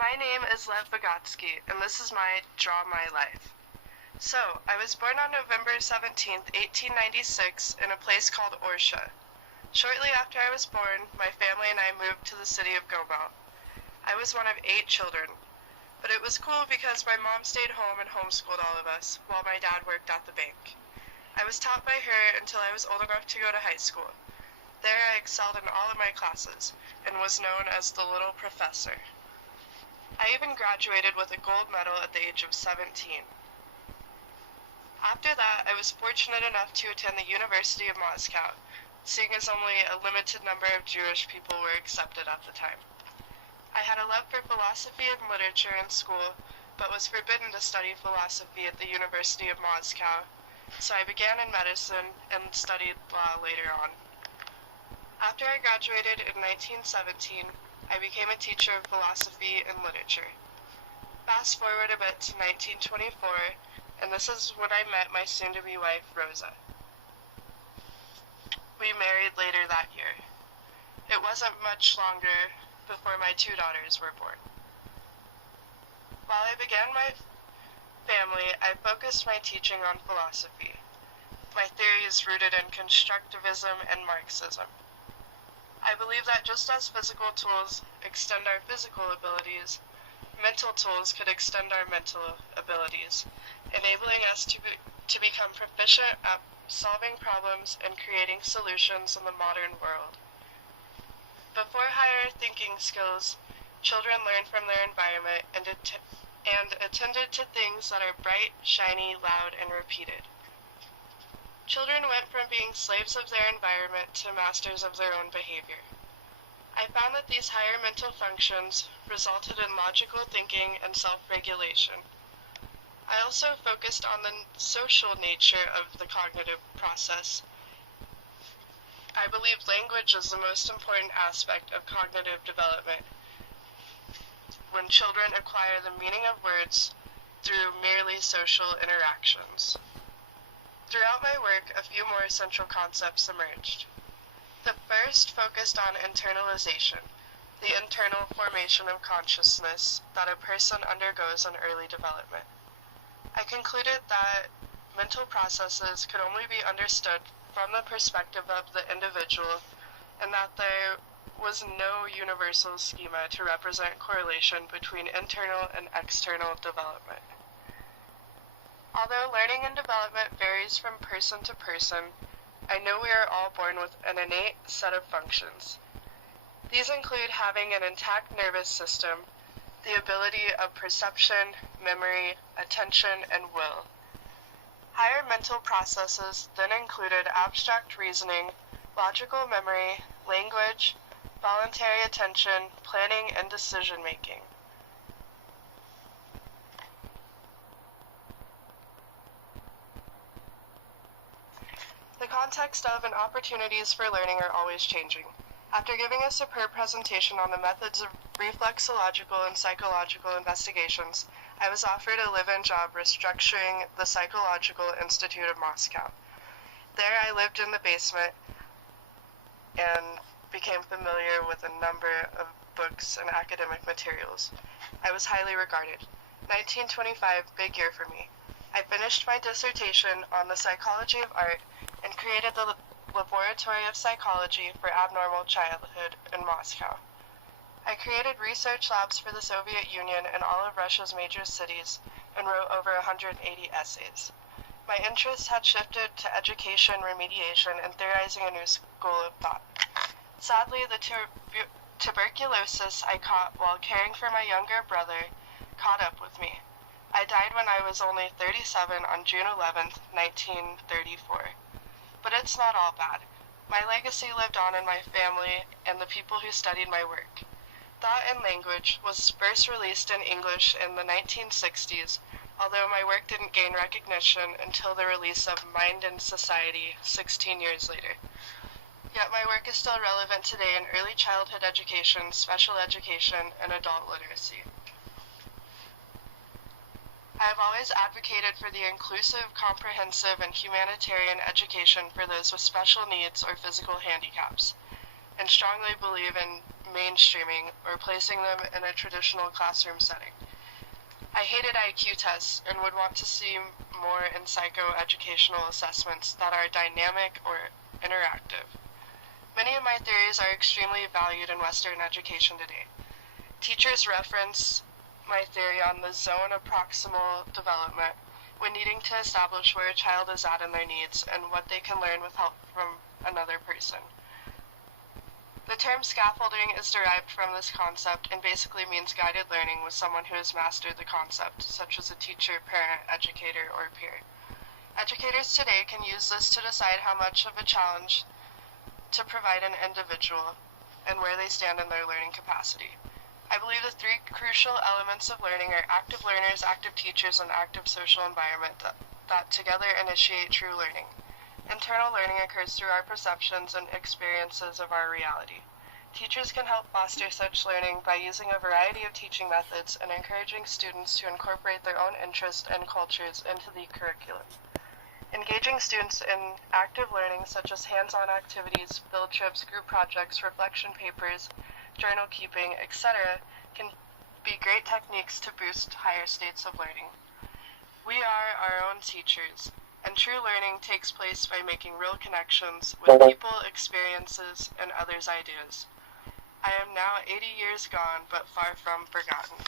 My name is Vygotsky, and this is my Draw My Life. So, I was born on November 17th, 1896, in a place called Orsha. Shortly after I was born, my family and I moved to the city of Gomel. I was one of 8 children, but it was cool because my mom stayed home and homeschooled all of us, while my dad worked at the bank. I was taught by her until I was old enough to go to high school. There I excelled in all of my classes, and was known as the Little Professor. I even graduated with a gold medal at the age of 17. After that, I was fortunate enough to attend the University of Moscow, seeing as only a limited number of Jewish people were accepted at the time. I had a love for philosophy and literature in school, but was forbidden to study philosophy at the University of Moscow, so I began in medicine and studied law later on. After I graduated in 1917, I became a teacher of philosophy and literature. Fast forward a bit to 1924, and this is when I met my soon-to-be wife, Rosa. We married later that year. It wasn't much longer before my 2 daughters were born. While I began my family, I focused my teaching on philosophy, my theories rooted in constructivism and Marxism. I believe that just as physical tools extend our physical abilities, mental tools could extend our mental abilities, enabling us to become proficient at solving problems and creating solutions in the modern world. Before higher thinking skills, children learn from their environment and attended to things that are bright, shiny, loud, and repeated. Children went from being slaves of their environment to masters of their own behavior. I found that these higher mental functions resulted in logical thinking and self-regulation. I also focused on the social nature of the cognitive process. I believe language is the most important aspect of cognitive development, when children acquire the meaning of words through merely social interactions. Throughout my work, a few more central concepts emerged. The first focused on internalization, the internal formation of consciousness that a person undergoes in early development. I concluded that mental processes could only be understood from the perspective of the individual, and that there was no universal schema to represent correlation between internal and external development. Although learning and development varies from person to person, I know we are all born with an innate set of functions. These include having an intact nervous system, the ability of perception, memory, attention, and will. Higher mental processes then included abstract reasoning, logical memory, language, voluntary attention, planning, and decision-making. The context of and opportunities for learning are always changing. After giving a superb presentation on the methods of reflexological and psychological investigations, I was offered a live-in job restructuring the Psychological Institute of Moscow. There I lived in the basement and became familiar with a number of books and academic materials. I was highly regarded. 1925, big year for me. I finished my dissertation on the psychology of art and created the Laboratory of Psychology for Abnormal Childhood in Moscow. I created research labs for the Soviet Union and all of Russia's major cities and wrote over 180 essays. My interests had shifted to education, remediation, and theorizing a new school of thought. Sadly, the tuberculosis I caught while caring for my younger brother caught up with me. I died when I was only 37 on June 11, 1934. But it's not all bad. My legacy lived on in my family and the people who studied my work. Thought and Language was first released in English in the 1960s, although my work didn't gain recognition until the release of Mind and Society 16 years later. Yet my work is still relevant today in early childhood education, special education, and adult literacy. I have always advocated for the inclusive, comprehensive, and humanitarian education for those with special needs or physical handicaps, and strongly believe in mainstreaming or placing them in a traditional classroom setting. I hated IQ tests and would want to see more in psychoeducational assessments that are dynamic or interactive. Many of my theories are extremely valued in Western education today. Teachers reference my theory on the zone of proximal development when needing to establish where a child is at in their needs and what they can learn with help from another person. The term scaffolding is derived from this concept and basically means guided learning with someone who has mastered the concept, such as a teacher, parent, educator, or peer. Educators today can use this to decide how much of a challenge to provide an individual and where they stand in their learning capacity. I believe the three crucial elements of learning are active learners, active teachers, and active social environment that together initiate true learning. Internal learning occurs through our perceptions and experiences of our reality. Teachers can help foster such learning by using a variety of teaching methods and encouraging students to incorporate their own interests and cultures into the curriculum. Engaging students in active learning such as hands-on activities, field trips, group projects, reflection papers, journal keeping, etc. can be great techniques to boost higher states of learning. We are our own teachers, and true learning takes place by making real connections with people, experiences, and others' ideas. I am now 80 years gone, but far from forgotten.